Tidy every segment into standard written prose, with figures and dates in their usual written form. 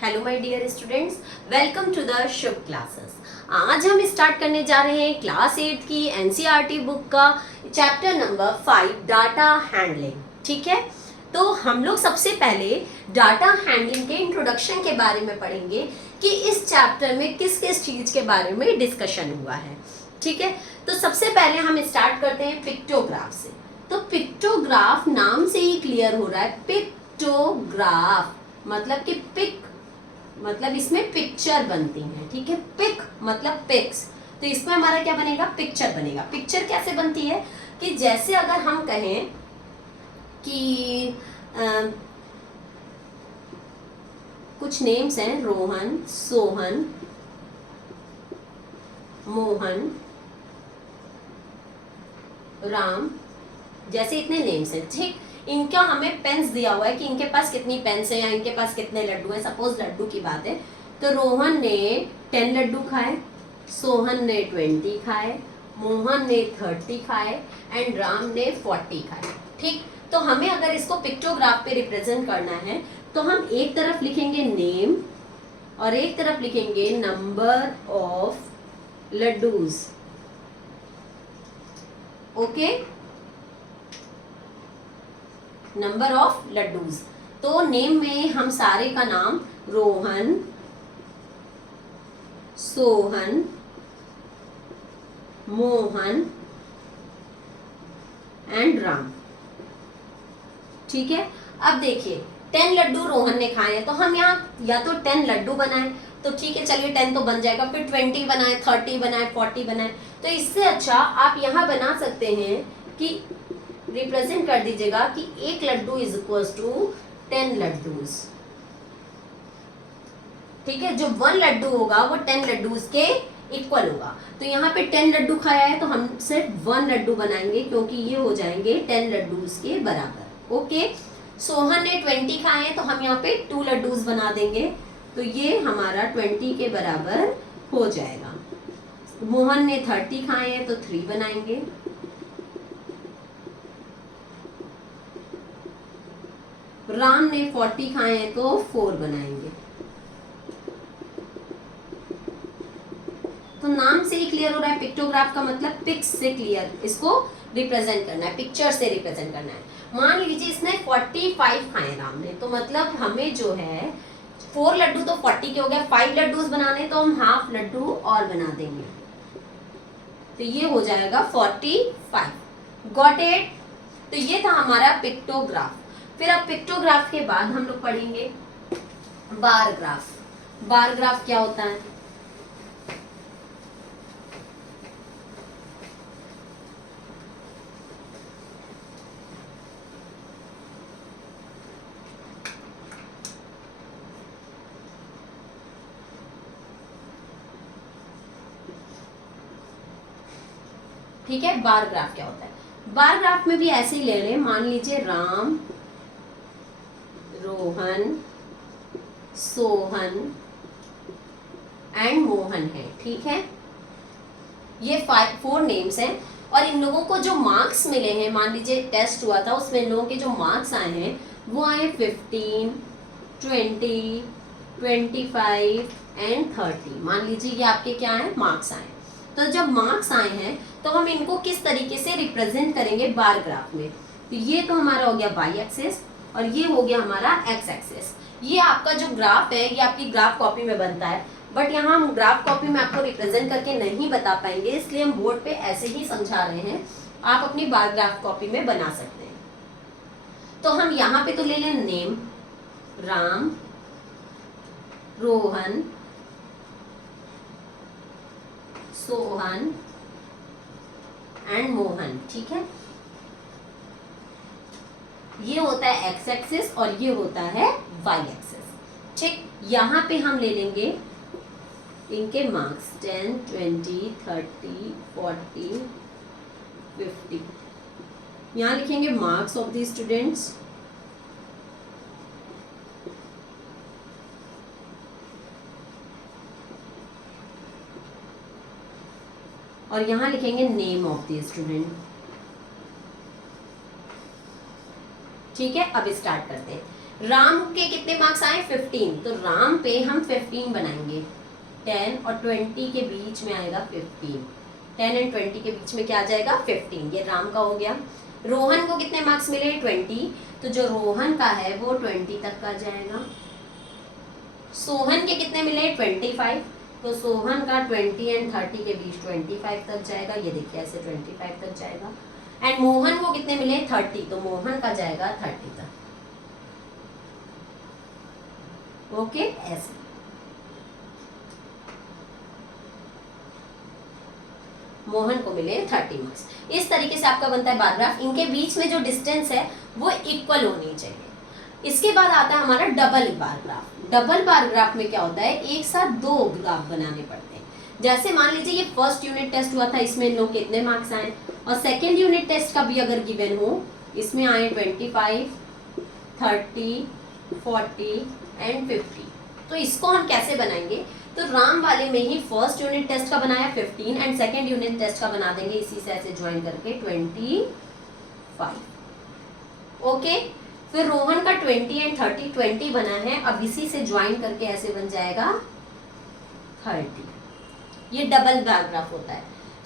Hello my dear students, welcome to the Shubh classes. आज हम start करने जा रहे हैं क्लास 8 की एनसीईआरटी बुक का चैप्टर नंबर 5 डाटा हैंडलिंग। ठीक है, तो हम लोग सबसे पहले डाटा हैंडलिंग के इंट्रोडक्शन के बारे में पढ़ेंगे कि इस चैप्टर में किस किस चीज के बारे में डिस्कशन हुआ है। ठीक है, तो सबसे पहले हम स्टार्ट करते हैं पिक्टोग्राफ से। तो पिक्टोग्राफ नाम से ही क्लियर हो रहा है, पिक्टोग्राफ मतलब कि पिक मतलब इसमें पिक्चर बनती है। ठीक है, पिक मतलब पिक्स, तो इसमें हमारा क्या बनेगा, पिक्चर बनेगा। पिक्चर कैसे बनती है कि जैसे अगर हम कहें कि कुछ नेम्स हैं, रोहन, सोहन, मोहन, राम, जैसे इतने नेम्स हैं। ठीक, इनका हमें पेन्स दिया हुआ है कि इनके पास कितनी पेन्स है या इनके पास कितने लड्डू हैं। सपोज लड्डू की बात है तो रोहन ने 10 लड्डू खाए, सोहन ने 20 खाए, मोहन ने 30 खाए एंड राम ने 40 खाए। ठीक, तो हमें अगर इसको पिक्टोग्राफ पे रिप्रेजेंट करना है तो हम एक तरफ लिखेंगे नेम और एक तरफ लिखेंगे number of laddoos. Okay, number of laddoos. तो नेम में हम सारे का नाम रोहन, सोहन, मोहन एंड राम। ठीक है, अब देखिए 10 लड्डू रोहन ने खाए हैं तो हम यहाँ या तो 10 लड्डू बनाए तो ठीक है, चलिए 10 तो बन जाएगा, फिर 20 बनाए, 30 बनाए, 40 बनाए। तो इससे अच्छा आप यहाँ बना सकते हैं कि रिप्रेजेंट कर दीजिएगा कि एक laddu is equal to 10 laddus. ठीक है, जो 1 लड्डू होगा वो 10 लड्डूज के इक्वल होगा। तो यहाँ पे 10 लड्डू खाया है तो हम सिर्फ 1 लड्डू बनाएंगे क्योंकि ये हो जाएंगे 10 लड्डूज के बराबर। ओके, सोहन ने 20 खाए हैं तो हम यहाँ पे 2 लड्डूज बना देंगे तो ये हमारा 20 के बराबर हो जाएगा। मोहन ने 30 खाए हैं तो 3 बनाएंगे, राम ने 40 खाए हैं तो 4 बनाएंगे। तो नाम से ही क्लियर हो रहा है, पिक्टोग्राफ का मतलब पिक्स से क्लियर, इसको रिप्रेजेंट करना है, पिक्चर से रिप्रेजेंट करना है। मान लीजिए इसने 45 खाए राम ने, तो मतलब हमें जो है 4 लड्डू तो 40 के हो गया, 5 लड्डूज बनाने तो हम हाफ लड्डू और बना देंगे तो ये हो जाएगा 45। Got it? तो ये था हमारा पिक्टोग्राफ। फिर अब पिक्टोग्राफ के बाद हम लोग पढ़ेंगे बार ग्राफ। बार ग्राफ क्या होता है? ठीक है, बार ग्राफ क्या होता है? बार ग्राफ में भी ऐसे ही ले लें, मान लीजिए राम, रोहन, सोहन एंड मोहन है। ठीक है, ये 4 नेम्स हैं और इन लोगों को जो मार्क्स मिले हैं, मान लीजिए टेस्ट हुआ था उसमें इन लोगों के जो मार्क्स आए हैं वो आए 15, 20, 25 एंड 30। मान लीजिए ये आपके क्या है, मार्क्स आए। तो जब मार्क्स आए हैं तो हम इनको किस तरीके से रिप्रेजेंट करेंगे बार ग्राफ में? तो ये तो हमारा हो गया वाई एक्सिस और ये हो गया हमारा एक्स एक्सिस। ये आपका जो ग्राफ है ये आपकी ग्राफ कॉपी में बनता है, बट यहाँ हम ग्राफ कॉपी में आपको रिप्रेजेंट करके नहीं बता पाएंगे, इसलिए हम बोर्ड पे ऐसे ही समझा रहे हैं। आप अपनी बार ग्राफ कॉपी में बना सकते हैं। तो हम यहाँ पे तो ले लें नेम, राम, रोहन, सोहन एंड मोहन। ठीक है, ये होता है एक्स एक्सिस और ये होता है वाई एक्सिस। ठीक, यहाँ पे हम ले लेंगे इनके मार्क्स 10, 20, 30, 40, 50। यहाँ लिखेंगे मार्क्स ऑफ द स्टूडेंट्स और यहाँ लिखेंगे नेम ऑफ द स्टूडेंट। ठीक है, अब स्टार्ट करते हैं। राम के कितने मार्क्स आए 15, तो राम पे हम 15 बनाएंगे। 10 और 20 के बीच में आएगा 15, 10 एंड 20 के बीच में क्या आ जाएगा 15, ये राम का हो गया। रोहन को कितने मार्क्स मिले 20, तो जो रोहन का है वो 20 तक का जाएगा। सोहन के कितने मिले 25, तो सोहन का 20 एंड 30 के बीच 25 तक जाएगा, ये देखिए ऐसे 25 तक जाएगा। एंड मोहन को कितने मिले 30, तो मोहन का जाएगा 30 तक। ओके ऐसे मोहन को मिले 30 मार्क्स। इस तरीके से आपका बनता है बार ग्राफ। इनके बीच में जो डिस्टेंस है वो इक्वल होनी चाहिए। इसके बाद आता है हमारा double bar graph. Double bar graph में क्या होता है, एक साथ दो ग्राफ बनाने पड़ते हैं। जैसे मान लीजिए ये फर्स्ट यूनिट टेस्ट हुआ था, इसमें इन लोग कितने मार्क्स आए, और सेकेंड यूनिट टेस्ट का भी अगर गिवन हो, इसमें आए 25, 30, 40 एंड 50। तो इसको हम कैसे बनाएंगे, तो राम वाले में ही फर्स्ट यूनिट टेस्ट का बनाया 15 एंड सेकेंड यूनिट टेस्ट का बना देंगे इसी से ऐसे ज्वाइन करके 25। ओके, फिर रोहन का 20 एंड 30, 20 बना है, अब इसी से ज्वाइन करके ऐसे बन जाएगा 30। ये डबल बार ग्राफ होता है।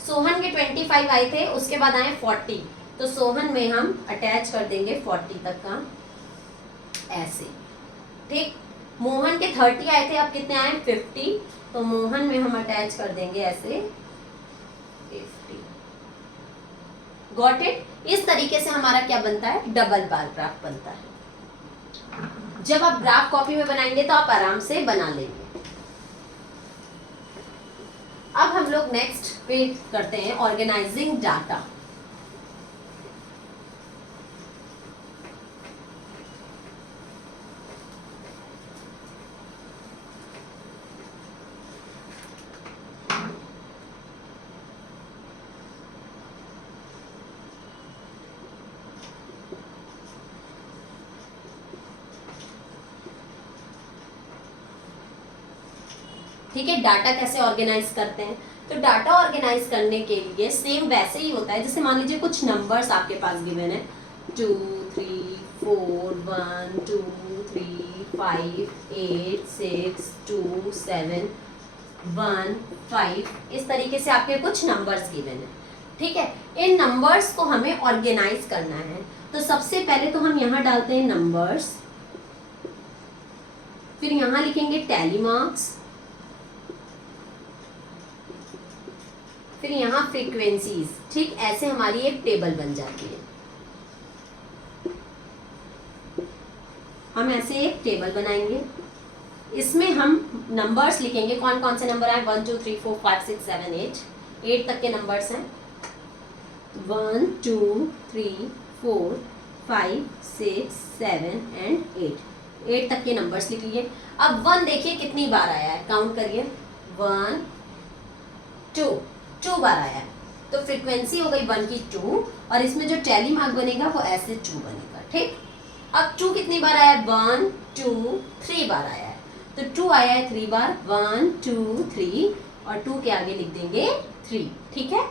सोहन के 25 आए थे, उसके बाद आए 40, तो सोहन में हम अटैच कर देंगे 40 तक का ऐसे। ठीक, मोहन के 30 आए थे, अब कितने आए 50, तो मोहन में हम अटैच कर देंगे ऐसे 50। Got it. इस तरीके से हमारा क्या बनता है, डबल बार ग्राफ बनता है। जब आप ग्राफ कॉपी में बनाएंगे तो आप आराम से बना लेंगे। अब हम लोग नेक्स्ट पे करते हैं ऑर्गेनाइजिंग डाटा। ठीक है, डाटा कैसे ऑर्गेनाइज करते हैं, तो डाटा ऑर्गेनाइज करने के लिए सेम वैसे ही होता है। जैसे मान लीजिए कुछ नंबर्स आपके पास गिवन है 2 3 4 1 2 3 5 8 6 2 7 1 5, इस तरीके से आपके कुछ नंबर्स गिवन है। ठीक है, इन नंबर्स को हमें ऑर्गेनाइज करना है। तो सबसे पहले तो हम यहाँ डालते हैं नंबर्स, फिर यहाँ लिखेंगे टैली मार्क्स, फिर यहाँ फ्रीक्वेंसीज। ठीक, ऐसे हमारी एक टेबल बन जाती है। हम ऐसे एक टेबल बनाएंगे, इसमें हम नंबर्स लिखेंगे, कौन कौन से नंबर आए 1 2 3 4 5 6 7 8 तक के नंबर्स हैं। 1 2 3 4 5 6 7 एंड 8 तक के नंबर्स लिख लिए। अब 1 देखिए कितनी बार आया है, काउंट करिए 1 2 बार आया है, तो फ्रीक्वेंसी हो गई 1 की 2, और इसमें जो टैली मार्क बनेगा वो ऐसे 2 बनेगा। ठीक, अब 2 कितनी बार आया है 1 2 3 बार आया है, तो 2 आया है 3 बार, 1 2 3, और 2 के आगे लिख देंगे 3। ठीक है,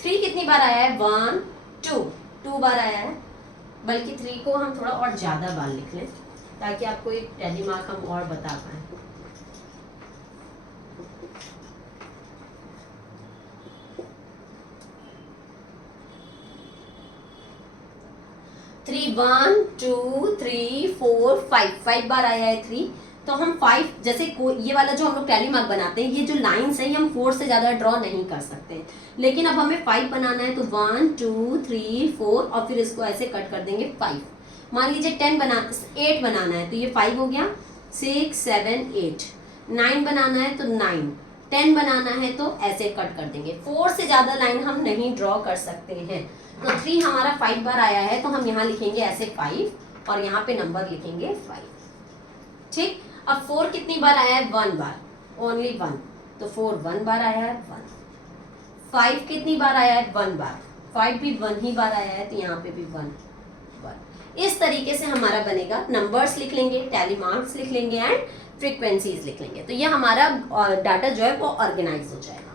3 कितनी बार आया है 1 2 बार आया है, बल्कि 3 को हम थोड़ा और ज़्यादा बार लिख लें ताकि आपको एक टैली मार्क हम और बता पाएँ। 3 1 2 3 4 5 बार आया है 3, तो हम 5 जैसे ये वाला जो हम लोग टैली मार्क बनाते हैं, ये जो लाइन्स है ये हम 4 से ज़्यादा ड्रॉ नहीं कर सकते, लेकिन अब हमें 5 बनाना है, तो 1 2 3 4 और फिर इसको ऐसे कट कर देंगे 5। मान लीजिए 8 बनाना है, तो ये 5 हो गया, 6 7 8, 9 बनाना है तो 9, 10 बनाना है तो ऐसे कट कर देंगे। 4 से ज़्यादा लाइन हम नहीं ड्रॉ कर सकते हैं। तो 3 हमारा 5 बार आया है, तो हम यहाँ लिखेंगे ऐसे 5 और यहाँ पे नंबर लिखेंगे 5। ठीक, अब 4 कितनी बार आया है 1 बार, ओनली 1, तो 4 1 बार आया है 1। 5 कितनी बार आया है 1 बार, 5 भी 1 ही बार आया है, तो यहाँ पे भी 1 1। इस तरीके से हमारा बनेगा, नंबर्स लिख लेंगे, टैली मार्क्स लिख लेंगे एंड फ्रीक्वेंसीज लिख लेंगे, तो ये हमारा डाटा जो है वो ऑर्गेनाइज हो जाएगा।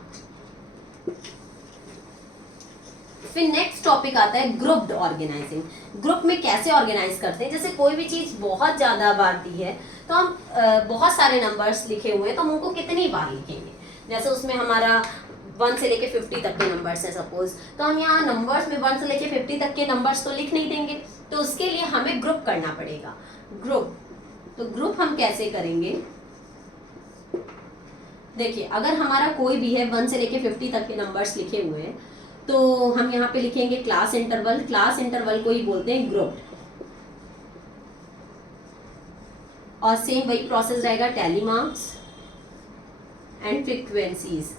फिर नेक्स्ट टॉपिक आता है ग्रुप्ड ऑर्गेनाइजिंग। ग्रुप में कैसे ऑर्गेनाइज करते हैं, जैसे कोई भी चीज बहुत ज्यादा बार दी है तो हम बहुत सारे नंबर्स लिखे हुए हैं तो हम उनको कितनी बार लिखेंगे। जैसे उसमें हमारा 1 से लेके 50 तक के नंबर्स है सपोज, तो हम यहाँ नंबर्स में 1 से लेके 50 तक के नंबर्स तो लिख नहीं देंगे, तो उसके लिए हमें ग्रुप करना पड़ेगा। ग्रुप, तो ग्रुप हम कैसे करेंगे, देखिए अगर हमारा कोई भी है 1 से लेके 50 तक के नंबर्स लिखे हुए हैं तो हम यहाँ पे लिखेंगे क्लास इंटरवल। क्लास इंटरवल को ही बोलते हैं ग्रुप। और सेम वही प्रोसेस रहेगा, टैली मार्क्स एंड फ्रीक्वेंसीज।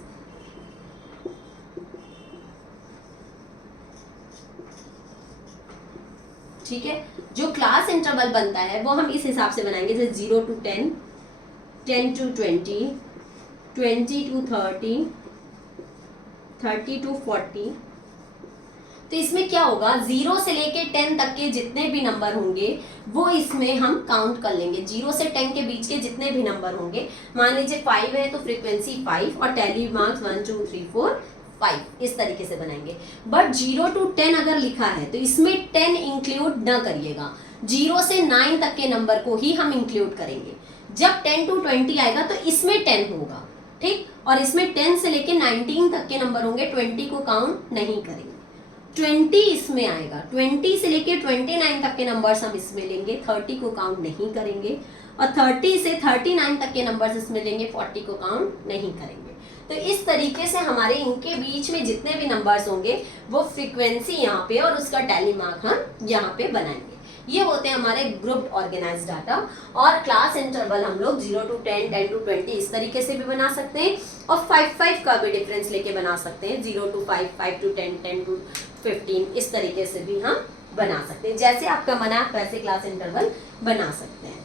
ठीक है, जो क्लास इंटरवल बनता है वो हम इस हिसाब से बनाएंगे, जैसे 0 to 10, 10 to 20, 20 to 30, 30 to 40। तो इसमें क्या होगा, 0 से लेके 10 तक के जितने भी नंबर होंगे वो इसमें हम काउंट कर लेंगे। 0 से 10 के बीच के जितने भी नंबर होंगे, मान लीजिए 5 है तो फ्रीक्वेंसी 5 और टैली मार्क्स 1 2 3 4 5, इस तरीके से बनाएंगे। बट 0 to 10 अगर लिखा है तो इसमें 10 इंक्लूड न करिएगा, 0 से 9 तक के नंबर को ही हम इंक्लूड करेंगे। जब 10 to 20 आएगा तो इसमें 10 होगा, ठीक, और इसमें 10 से लेके 19 तक के नंबर होंगे, 20 को काउंट नहीं करेंगे। 20 इसमें आएगा, 20 से लेके 29 तक के नंबर्स हम इसमें लेंगे, 30 को काउंट नहीं करेंगे। और 30 से 39 तक के नंबर्स इसमें लेंगे, 40 को काउंट नहीं करेंगे। तो इस तरीके से हमारे इनके बीच में जितने भी नंबर्स होंगे वो फ्रीक्वेंसी यहाँ पे और उसका टैली मार्क हम यहाँ पे बनाएंगे। ये होते हैं हमारे ग्रुप ऑर्गेनाइज डाटा। और क्लास इंटरवल हम लोग 0 to 10, 10 to 20 इस तरीके से भी बना सकते हैं, और 5 का भी डिफरेंस लेके बना सकते हैं, 0 to 5, 5 to 10, 10 to 15 इस तरीके से भी हम बना सकते हैं। जैसे आपका मना आप वैसे क्लास इंटरवल बना सकते हैं।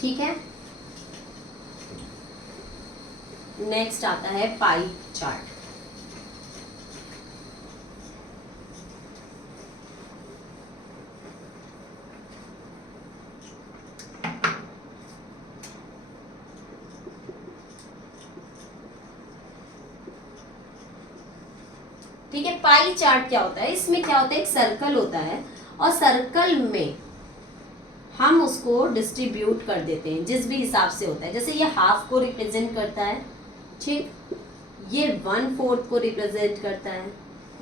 ठीक है, नेक्स्ट आता है पाई चार्ट। ठीक है, पाई चार्ट क्या होता है, इसमें क्या होता है, एक सर्कल होता है और सर्कल में हम उसको डिस्ट्रीब्यूट कर देते हैं जिस भी हिसाब से होता है। जैसे ये हाफ को रिप्रेजेंट करता है, ठीक, ये 1/4 को रिप्रेजेंट करता है,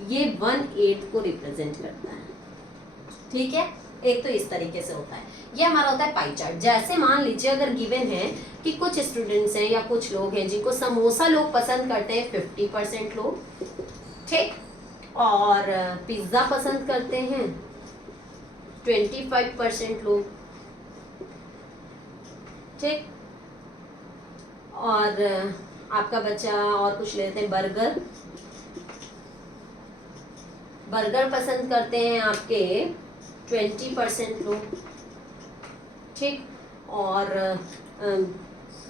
ये 1/8 को रिप्रेजेंट करता है। ठीक है, एक तो इस तरीके से होता है, ये हमारा होता है पाई चार्ट। जैसे मान लीजिए अगर गिवन है कि कुछ स्टूडेंट्स हैं या कुछ लोग हैं जिनको समोसा लोग पसंद करते हैं 50% लोग, ठीक, और पिज्ज़ा पसंद करते हैं 25% लोग, ठीक, और आपका बच्चा और कुछ लेते हैं बर्गर पसंद करते हैं आपके 20% लोग, ठीक, और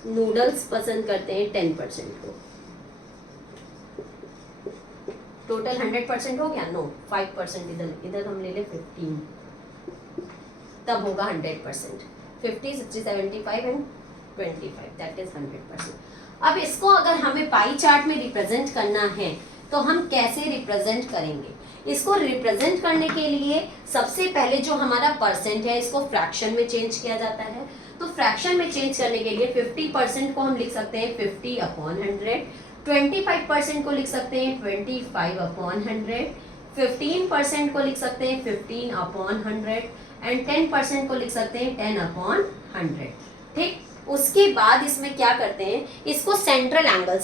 नूडल्स पसंद करते हैं 10% लोग। टोटल 100% हो गया, नो 5% इधर हम ले ले 15, तब होगा 100%। 50, 60, 75 एंड 25, दैट इज 100%। अब इसको अगर हमें पाई चार्ट में रिप्रेजेंट करना है तो हम कैसे रिप्रेजेंट करेंगे? इसको रिप्रेजेंट करने के लिए सबसे पहले जो हमारा परसेंट है इसको फ्रैक्शन में चेंज किया जाता है। तो फ्रैक्शन में चेंज करने के लिए 50% को हम लिख सकते हैं 50/100, 25% को लिख सकते हैं 25/100, 15% को लिख सकते हैं 15/100 एंड 10% को लिख सकते हैं 10/100। ठीक, उसके बाद इसमें क्या करते हैं, इसको सेंट्रल एंगल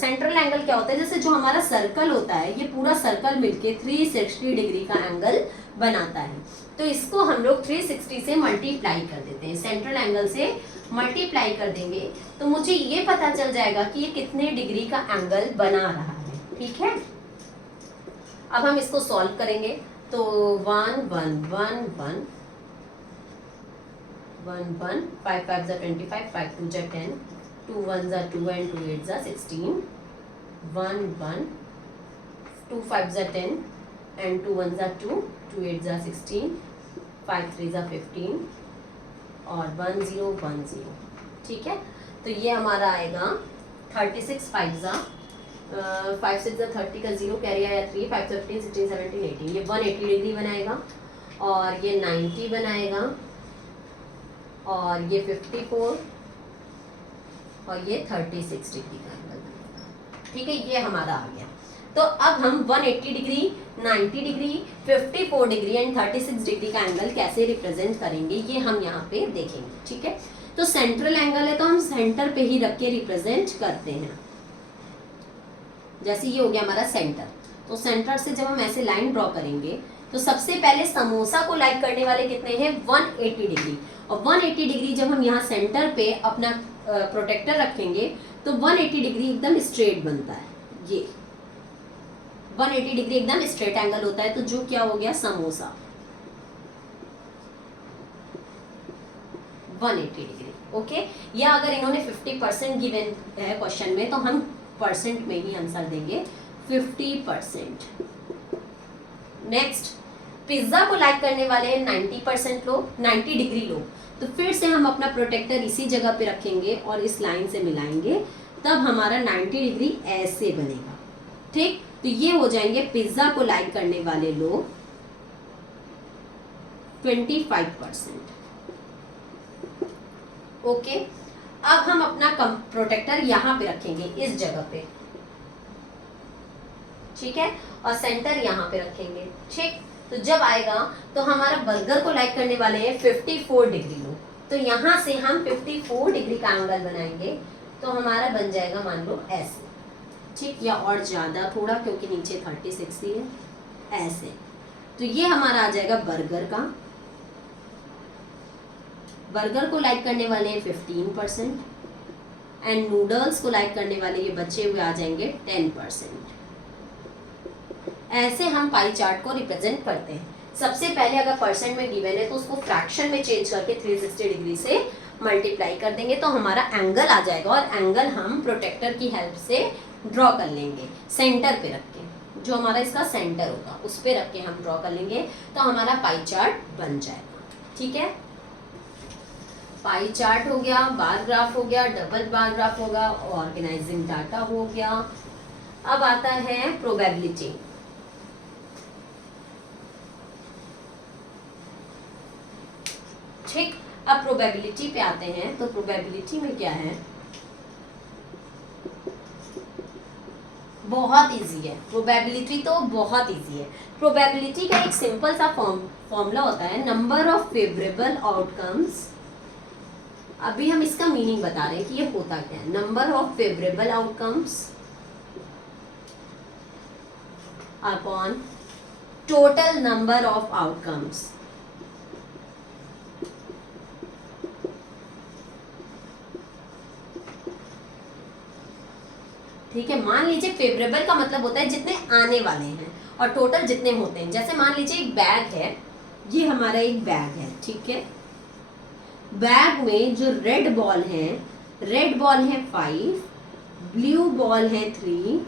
क्या होता है, जैसे जो हमारा सर्कल होता है ये पूरा सर्कल मिलके 360 डिग्री का एंगल बनाता है, तो इसको हम लोग 360 से मल्टीप्लाई कर देते हैं, सेंट्रल एंगल से मल्टीप्लाई कर देंगे तो मुझे ये पता चल जाएगा कि ये कितने डिग्री का एंगल बना रहा है। ठीक है, अब हम इसको सॉल्व करेंगे तो 1 1 1 1 1 1 5 5 जा 25, 5 2 जा 10, 2 1 जा 2 and 2 8 जा 16, 1 1 2 5 जा 10 and 2 1 जा 2, 2 8 जा 16, 5 3 जा 15 और 1 0 1 0। ठीक है, तो ये हमारा आएगा 36 5 जा 5 6 30 का 0 कैरी आया 3, 5 15 16 17 18, ये 180 डिग्री बनाएगा और ये 90 बनाएगा और ये 54 और ये 36 डिग्री का एंगल बनेगा। ठीक है, ये हमारा आ गया। तो अब हम 180 degree, 90 degree, 54 degree and 36 degree का एंगल कैसे रिप्रेजेंट करेंगे ये हम यहाँ पे देखेंगे। ठीक है, तो सेंट्रल एंगल है तो हम सेंटर पे ही रख के रिप्रेजेंट करते हैं। जैसे ये हो गया हमारा सेंटर, तो सेंटर से जब हम ऐसे लाइन ड्रॉ करेंगे तो सबसे पहले समोसा को लाइक करने वाले कितने हैं 180 डिग्री, और 180 डिग्री जब हम यहाँ सेंटर पे अपना प्रोटेक्टर रखेंगे तो 180 डिग्री एकदम स्ट्रेट बनता है। ये 180 डिग्री एकदम स्ट्रेट एंगल होता है, तो जो क्या हो गया समोसा 180 डिग्री। ओके, या अगर इन्होंने 50% गिवन है क्वेश्चन में तो हम परसेंट में ही आंसर देंगे 50%। नेक्स्ट, पिज्जा को लाइक करने वाले हैं 90% लोग, 90 डिग्री लोग, तो फिर से हम अपना प्रोटेक्टर इसी जगह पे रखेंगे और इस लाइन से मिलाएंगे, तब हमारा 90 डिग्री ऐसे बनेगा। ठीक, तो ये हो जाएंगे पिज्जा को लाइक करने वाले लोग 25%। ओके, अब हम अपना प्रोटेक्टर यहाँ पे रखेंगे इस जगह पे, ठीक है, और सेंटर यहाँ पे रखेंगे। ठीक, तो जब आएगा तो हमारा बर्गर को लाइक करने वाले हैं 54 डिग्री लोग, तो यहाँ से हम 54 डिग्री का एंगल बनाएंगे, तो हमारा बन जाएगा मान लो ऐसे। ठीक, या और ज्यादा थोड़ा क्योंकि नीचे 36 ही है, ऐसे। तो ये हमारा आ जाएगा बर्गर का। बर्गर को लाइक करने वाले हैं 15% एंड नूडल्स को लाइक करने वाले ये बचे हुए आ जाएंगे 10%। ऐसे हम पाई चार्ट को रिप्रेजेंट करते हैं। सबसे पहले अगर परसेंट में गिवन है तो उसको फ्रैक्शन में चेंज करके 360 डिग्री से मल्टीप्लाई कर देंगे तो हमारा एंगल आ जाएगा, और एंगल हम प्रोटेक्टर की हेल्प से ड्रॉ कर लेंगे सेंटर पे रख के, जो हमारा इसका सेंटर होगा उस पे रख के हम ड्रॉ कर लेंगे, तो हमारा पाई चार्ट बन जाएगा। ठीक है, पाई चार्ट हो गया, बार ग्राफ हो गया, डबल बार ग्राफ होगा, ऑर्गेनाइजिंग डाटा हो गया। अब आता है प्रोबेबिलिटी। ठीक, अब प्रोबेबिलिटी पे आते हैं, तो प्रोबेबिलिटी में क्या है, बहुत इजी है। प्रोबेबिलिटी तो बहुत इजी है। प्रोबेबिलिटी का एक सिंपल सा फॉर्मूला होता है, नंबर ऑफ फेवरेबल आउटकम्स। अभी हम इसका मीनिंग बता रहे हैं कि ये होता क्या है। Number of favourable outcomes upon total number of outcomes. ठीक है, मान लीजिए फेवरेबल का मतलब होता है जितने आने वाले हैं और टोटल जितने होते हैं। जैसे मान लीजिए एक बैग है, ये हमारा एक बैग है। ठीक है, बैग में जो रेड बॉल है 5, ब्लू बॉल है 3,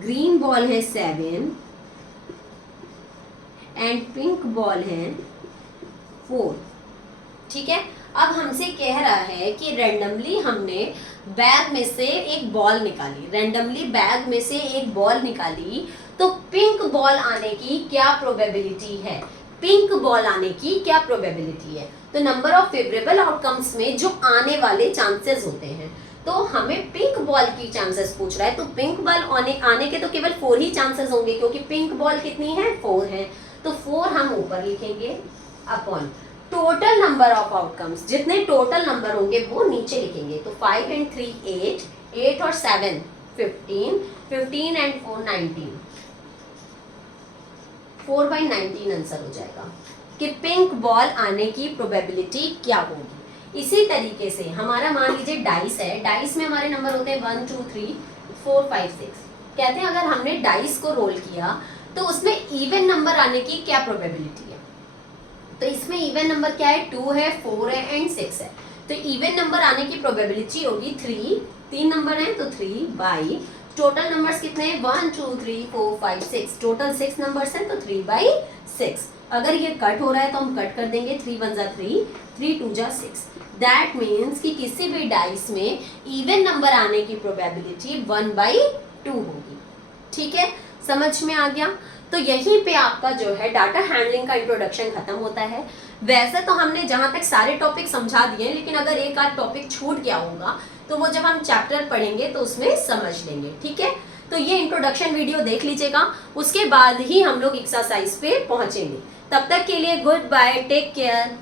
ग्रीन बॉल है 7 एंड पिंक बॉल है 4। ठीक है, अब हमसे कह रहा है कि रैंडमली हमने बैग में से एक बॉल निकाली, रैंडमली बैग में से एक बॉल निकाली, तो पिंक बॉल आने की क्या प्रोबेबिलिटी है, पिंक बॉल आने की क्या प्रोबेबिलिटी है। तो नंबर ऑफ फेवरेबल आउटकम्स में जो आने वाले चांसेस होते हैं, तो हमें पिंक बॉल की चांसेस पूछ रहा है, तो पिंक बॉल आने के तो केवल 4 ही चांसेस होंगे, क्योंकि पिंक बॉल कितनी है 4 है, तो 4 हम ऊपर लिखेंगे upon total number of outcomes, जितने टोटल नंबर होंगे वो नीचे लिखेंगे। तो 5 एंड 3 8, 8 और 7 15, 15 एंड 4 19, 4/19 आंसर हो जाएगा कि पिंक बॉल आने की प्रोबेबिलिटी क्या होगी। इसी तरीके से हमारा मान लीजिए डाइस है, डाइस में हमारे नंबर होते हैं 1 2 3 4 5 6। कहते हैं अगर हमने डाइस को रोल किया तो उसमें इवन नंबर आने की क्या प्रोबेबिलिटी है। तो इसमें इवन नंबर क्या है, 2 है, 4 है एंड 6 है। तो इवन नंबर आने की प्रोबेबिलिटी होगी 3, 3 नंबर हैं तो 3 बाई टोटल नंबर्स कितने हैं 1 2 3 4 5 6, टोटल 6 नंबर्स हैं तो 3/6। अगर ये कट हो रहा है तो हम कट कर देंगे, 3 1 जा 3, 3 2 जा 6। दैट मीन्स कि किसी भी डाइस में इवन नंबर आने की प्रोबेबिलिटी 1/2 होगी। ठीक है, समझ में आ गया। तो यहीं पे आपका जो है डाटा हैंडलिंग का इंट्रोडक्शन खत्म होता है। वैसे तो हमने जहां तक सारे टॉपिक समझा दिए, लेकिन अगर एक आध टॉपिक छूट गया होगा तो वो जब हम चैप्टर पढ़ेंगे तो उसमें समझ लेंगे। ठीक है, तो ये इंट्रोडक्शन वीडियो देख लीजिएगा, उसके बाद ही हम लोग एक्सरसाइज पे पहुंचेंगे। तब तक के लिए गुड बाय, टेक केयर।